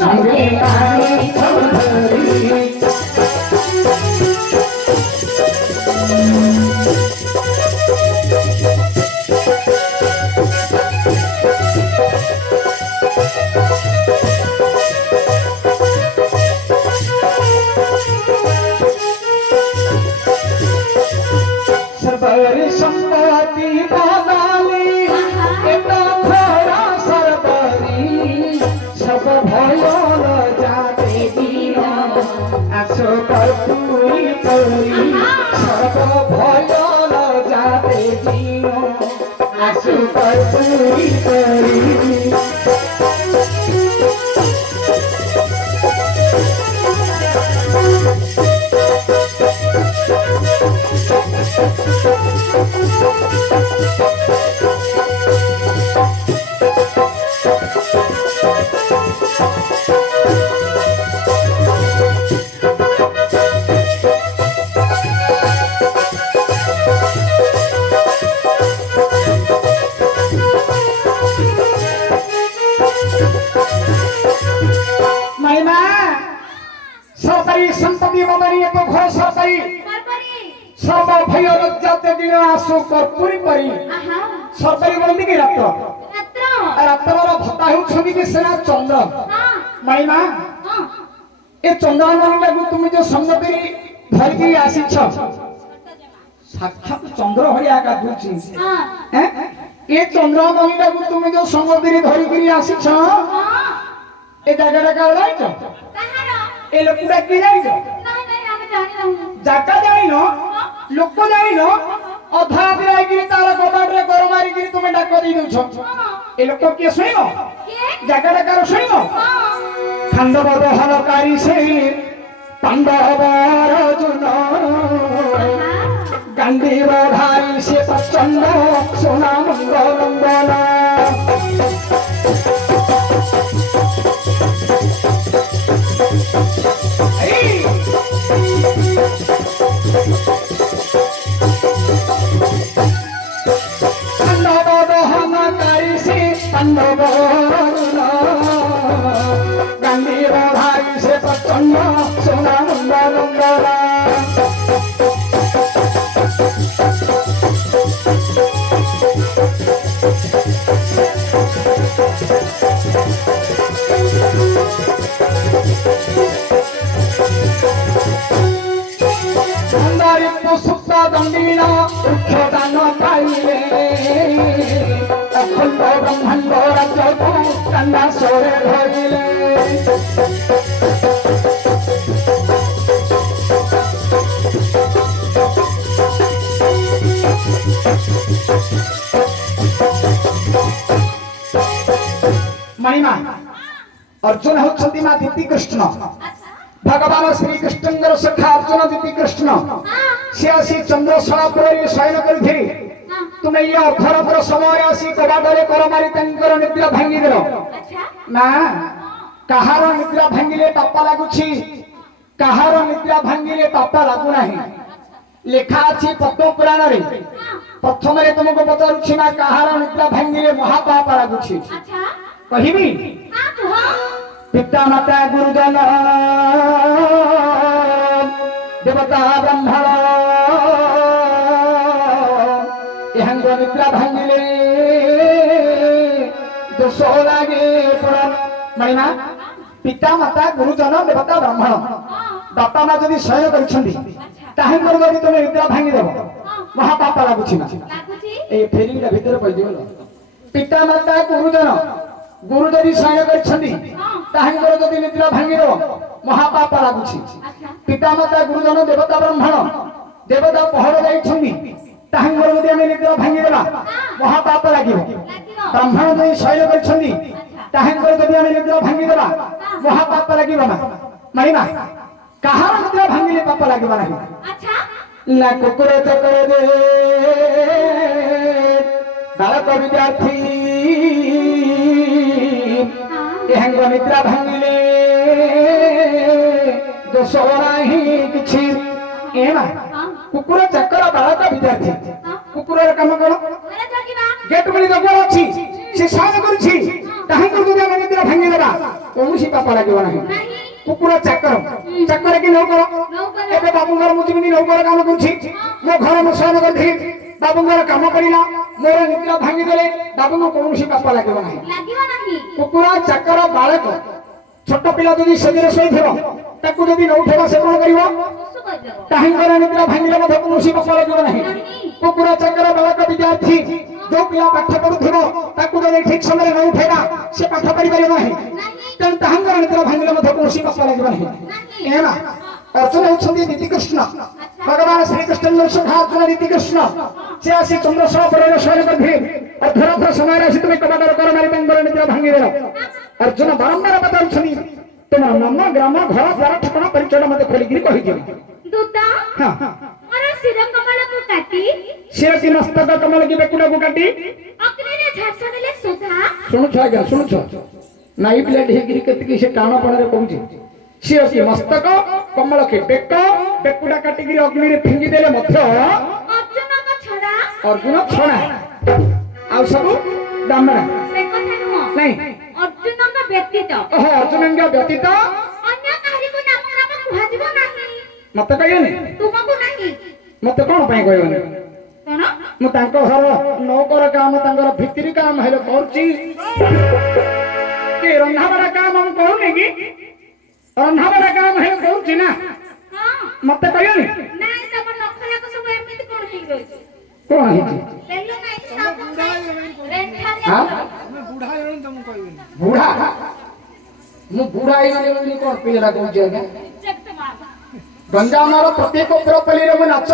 সঙ্গে কানে চৌধুরী सरबरी संपत्ति बगाली एता खरा सरबरी सब भयल जाते दिन आसो कर्पूरी पौरी सब भयल जाते दिन आसो कर्पूरी पौरी सरकारी संपत्ति बदरी तो घर सरकारी सब भय जाते दिन आसो कर्पूरी परी सरकारी बोलती कि रात्र भत्ता हो छवि के सेना चंद्र माइमा ए चंद्र मन लागू तुम जो संगति धरकी आसी छ साक्षात चंद्र हरिया का दूची हैं ए चंद्र मन लागू तुम जो संगति धरकी आसी छ ए जगह का लाइट ए लोकटा की जाई जो जाका जाई न लोक जाई न अधा दिराई गिरी तार कबाट रे घर मारी गिरी तुमे डाक दी दउ छ ए लोक के सुइनो जाका डाका सुइनो खंडव दहनकारी से पांडव अर्जुन गांडीव धारी से प्रचंड सोना मंगल मंगल पांडव दहनकारी से पांडव अर्जुन गांडीव धारी से प्रचंड सोना मंगल मंगल सुंदरी पुष्पा दंडीना उच्चदान पाइले अखंड ब्रह्मांड राज्य को कन्या सोरे धरिले महिमा अर्जुन होच्छन्ति मा दीति कृष्ण भगवान श्री कृष्णंगर सखा अर्जुन दीति कृष्ण से आसी चंद्रशला पुरी शयन करिथिरि तुमे ये अर्धरात्र समय आसी कबाटरे कर मारी तंकर निद्रा भांगी देलो ना कहार निद्रा भांगिले पापा लागुछि कहार निद्रा भांगिले पापा लागु नाही लेखा अछि पद्म पुराण रे प्रथम रे तुमको पचारुछि ना कहार निद्रा भांगिले महापाप लागुछि कहिबी पिता माता गुरुजन देवता ब्रह्मण यहां निद्रा भांगिले दोष लागे पुराण महिमा पिता माता गुरुजन देवता ब्रह्मण बापा माँ जदि शयन करिछन्ति ताहि पर जदि तुम निद्रा भांगी देबो महापाप लागुछि ना ए फेरिंगा भीतर पइ दियो पिता माता गुरुजन गुरु जदि शयन करिछन्ति ताहि पर जदि निद्रा भांगी देबो महापाप लागुछि पिता माता गुरुजन देवता ब्रह्मण देवता पहर जाइछन्ति ताहि पर जदि हम निद्रा भांगी देबा महापाप लागिबो ब्राह्मण जदि शयन करिछन्ति ताहि पर जदि हम निद्रा भांगी देबा महापाप लागिबो ना महिमा कहार निद्रा भांगिले पाप लागिबो नाही ना कुकुर चकर दे बालक विद्यार्थी एहंग निद्रा भांगिले दोष नाही किछि एमा कुकुर चकर बालक विद्यार्थी कुकुर काम कोन गेट बली जगह अछि से साइन करछि ତାହାଙ୍କୁ ଯଦି ଆମେ ନିଦ୍ରା ଭାଙ୍ଗି ଦେବା କୌଣସି ପାପ ଲାଗିବ ନାହିଁ। କୁକୁର ଚାକର ଚାକର କି ନୌକର ଏବେ ବାବୁଙ୍କର ମୁଁ ଯେମିତି ନୌକର କାମ କରୁଛି ମୋ ଘର ମୁଁ ଶୟନ କରିଥିଲି ବାବୁଙ୍କର କାମ କରିଲା ମୋର ନିଦ୍ରା ଭାଙ୍ଗିଦେଲେ ବାବୁଙ୍କୁ କୌଣସି ପାପ ଲାଗିବ ନାହିଁ। କୁକୁର ଚାକର ବାଳକ ଛୋଟ ପିଲା ଯଦି ସେଦିନ ଶୋଇଥିବ ତାକୁ ଯଦି ନ ଉଠେଇବା ସେ କଣ କରିବ ତାହାଙ୍କର ନିଦ୍ରା ଭାଙ୍ଗିଲେ ମଧ୍ୟ କୌଣସି ପାପ ଲାଗିବ ନାହିଁ। କୁକୁର ଚାକର ବାଳକ ବିଦ୍ୟାର୍ଥୀ ଯୋଉ ପିଲା ପାଠ ପଢୁଥିବ ତାକୁ ଯଦି ଠିକ ସମୟରେ ନ ଉଠେଇବା ସେ ପାଠ ପଢିପାରିବ ନାହିଁ। ତେଣୁ ତାହାଙ୍କର ନିଦ୍ରା ଭାଙ୍ଗିଲେ ମଧ୍ୟ କୌଣସି ପାପ ଲାଗିବ ନାହିଁ। ଏହା ଅର୍ଜୁନ ହେଉଛନ୍ତି ନୀତିକୃଷ୍ଣ ଭଗବାନ ଶ୍ରୀକୃଷ୍ଣଙ୍କ ସଖା ଅର୍ଜୁନ ନୀତିକୃଷ୍ଣ ସେ ଆସି ଚନ୍ଦ୍ରଶୋଳ ପର୍ବରେ ଶୟନ କରିଥିଲେ ଅର୍ଦ୍ଧରାତ୍ର ସମୟରେ ଆସି ତୁମେ କବାଟର କର ମାରି ତାଙ୍କର ନିଦ୍ରା ଭାଙ୍ଗିଦେଲ। ଅର୍ଜୁନ ବାରମ୍ବାର ପଚାରୁଛନ୍ତି ତୁମର ନାମ ଗ୍ରାମ ଘର ଦ୍ୱାର ଠିକଣା ପରିଚୟ ମତେ ଖୋଲିକିରି କହିଦିଅ। ଶିର କି ମସ୍ତକ କମଳ କି ବେକୁଡ଼ାକୁ କାଟି ଶୁଣୁଛ ଆଜ୍ଞା ଶୁଣୁଛ ନାଇ ପ୍ଲେଟ ହେଇକିରି କେତିକି ସେ ଟାଣପଣରେ କହୁଛି ଶିର କି ମସ୍ତକ କମଳ କି ବେକ ବେକୁଡ଼ା କାଟିକିରି ଅଗ୍ନିରେ ଫିଙ୍ଗି ଦେଲେ ମଧ୍ୟ ଅର୍ଜୁନ ଛଣା ଆଉ ସବୁ ବ୍ରାହ୍ମଣ ନାଇଁ ଅର୍ଜୁନଙ୍କ ବ୍ୟତୀତ ଅର୍ଜୁନଙ୍କ ବ୍ୟତୀତ ମତେ କହିବନି ତୁମକୁ ନାହିଁ ମତେ କଣ ପାଇଁ କହିବନି କଣ ମୁଁ ତାଙ୍କ ଘର ନୌକର କାମ ତାଙ୍କର ଭିତିରି କାମ ହେଲେ କରୁଛି କି ରନ୍ଧାବଢ଼ା କାମ ମୁଁ କରୁନି କି ରନ୍ଧାବଢ଼ା କାମ ହେଲେ କରୁଛି ନା ମତେ କହିବନି ନାଇଁ ତମ ନଖରାକ ସବୁ ଏମିତି କଣ ହେଇଯାଇଛି କଣ ହେଇଛି ତେଲ ନାହିଁ ସାବୁନ ନାହିଁ ରେଣ୍ଠାରେ ବୁଢା ମୁଁ ବୁଢା ହେଇଗଲି କଣ ପିଲାଟା କହୁଛି ଆଜ୍ଞା ଗଞ୍ଜାମର ପ୍ରତ୍ୟେକ ପୁରପଲ୍ଲୀରେ ମୁଁ ନାଚ